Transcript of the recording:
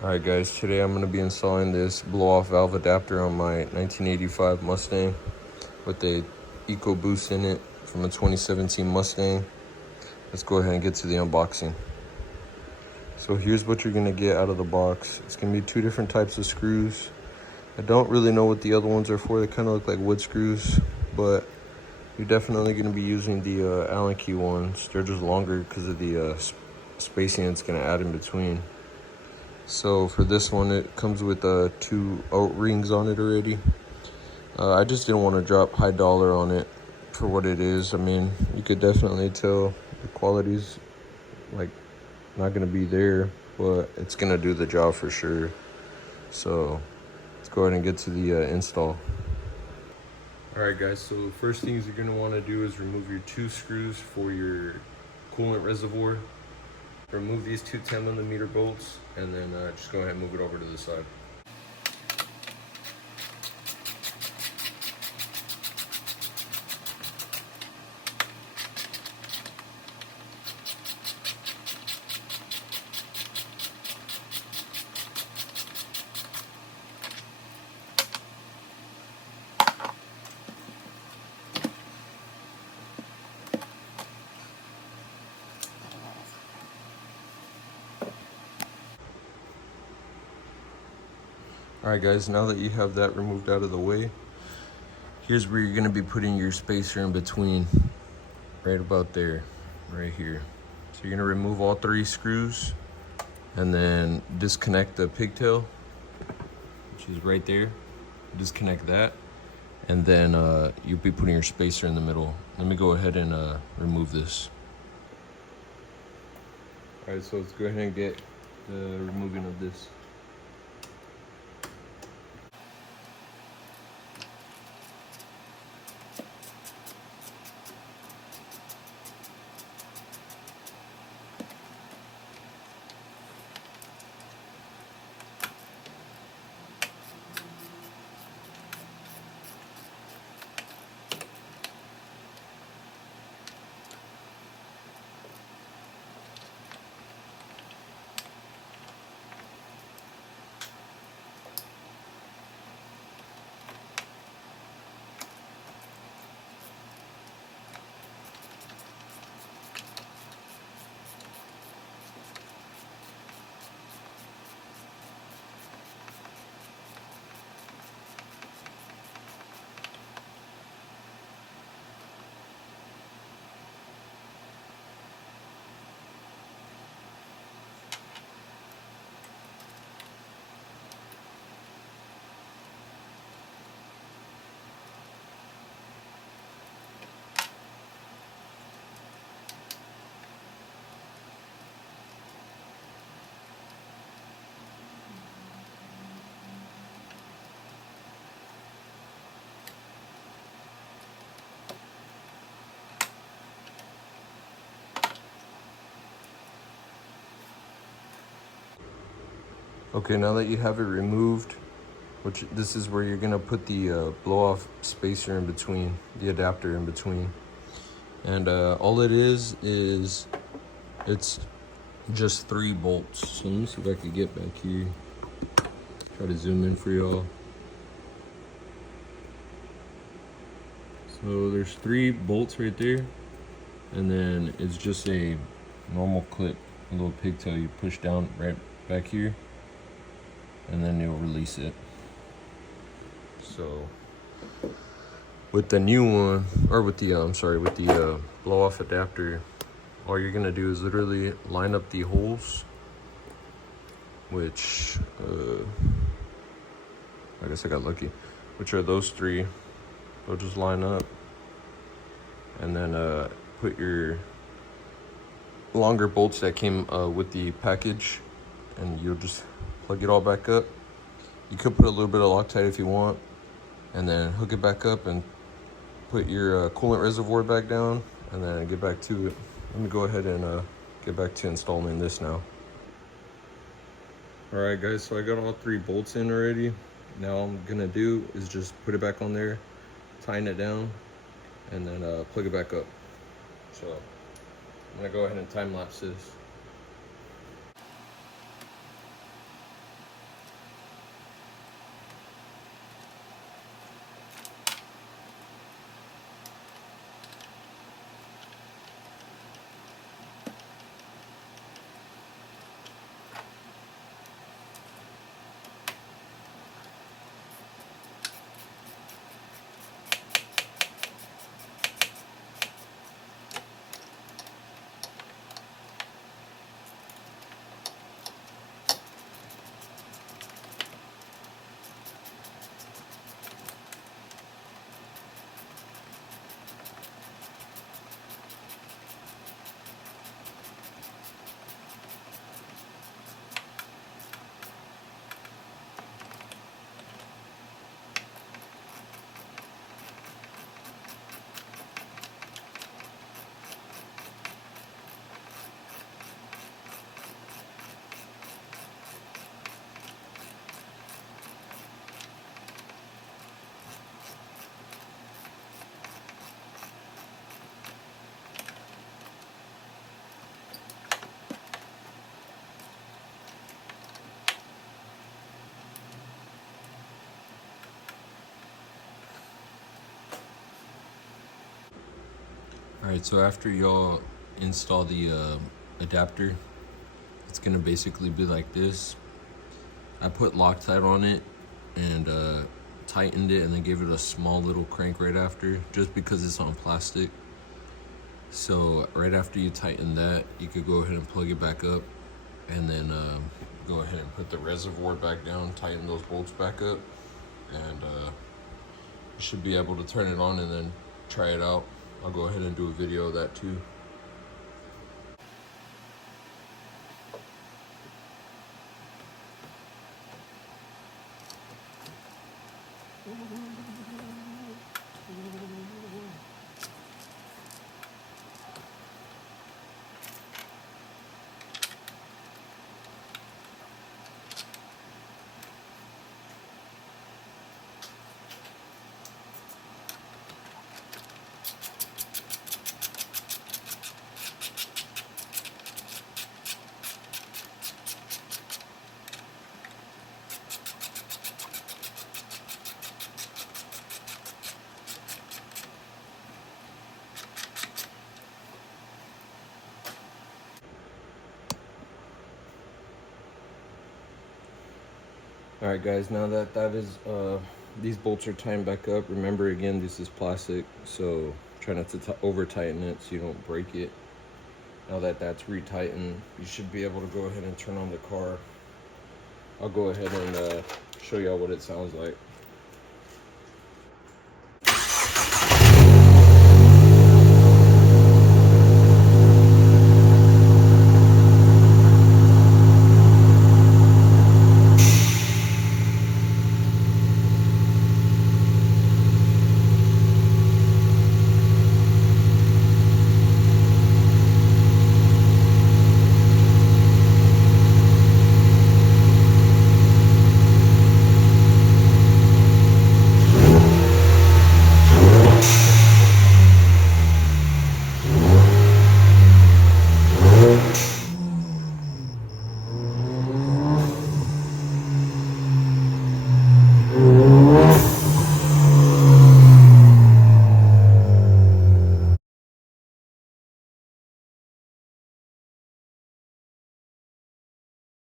Alright guys, today I'm going to be installing this blow-off valve adapter on my 1985 Mustang with a Ecoboost in it from a 2017 Mustang. Let's go ahead and get to the unboxing. So here's what you're going to get out of the box. It's going to be two different types of screws. I don't really know what the other ones are for. They kind of look like wood screws, but you're definitely going to be using the Allen key ones. They're just longer because of the spacing it's going to add in between. So for this one, it comes with two O-rings on it already. I just didn't want to drop high dollar on it for what it is. I mean, you could definitely tell the quality's like not going to be there, but it's going to do the job for sure. So let's go ahead and get to the install. Alright guys, so the first things you're going to want to do is remove your two screws for your coolant reservoir. Remove these two 10mm bolts and then just go ahead and move it over to the side. Alright guys, now that you have that removed out of the way, here's where you're going to be putting your spacer in between, right about there, right here. So you're going to remove all three screws and then disconnect the pigtail, which is right there. Disconnect that, and then you'll be putting your spacer in the middle. Let me go ahead and remove this. Alright, so let's go ahead and get the removing of this. Okay, now that you have it removed, which this is where you're gonna put the blow-off spacer in between, the adapter in between. And all it is it's just 3 bolts. So let me see if I can get back here. Try to zoom in for y'all. So there's 3 bolts right there, and then it's just a normal clip, a little pigtail you push down right back here, and then you'll release it. So with the new one, or with the with the blow-off adapter, all you're gonna do is literally line up the holes, which I guess I got lucky, which are those 3. They'll just line up, and then put your longer bolts that came with the package, and you'll just plug it all back up. You could put a little bit of Loctite if you want, and then hook it back up and put your coolant reservoir back down, and then get back to it. Let me go ahead and get back to installing this now. Alright guys, so I got all 3 bolts in already. Now all I'm gonna do is just put it back on there, tighten it down, and then plug it back up. So I'm gonna go ahead and time lapse this. Alright, so after y'all install the adapter, it's gonna basically be like this. I put Loctite on it and tightened it, and then gave it a small little crank right after, just because it's on plastic. So right after you tighten that, you could go ahead and plug it back up, and then go ahead and put the reservoir back down, tighten those bolts back up, and you should be able to turn it on and then try it out. I'll go ahead and do a video of that too. Alright guys, now that these bolts are tightened back up, remember again, this is plastic, so try not to over tighten it so you don't break it. Now that that's retightened, you should be able to go ahead and turn on the car. I'll go ahead and show y'all what it sounds like.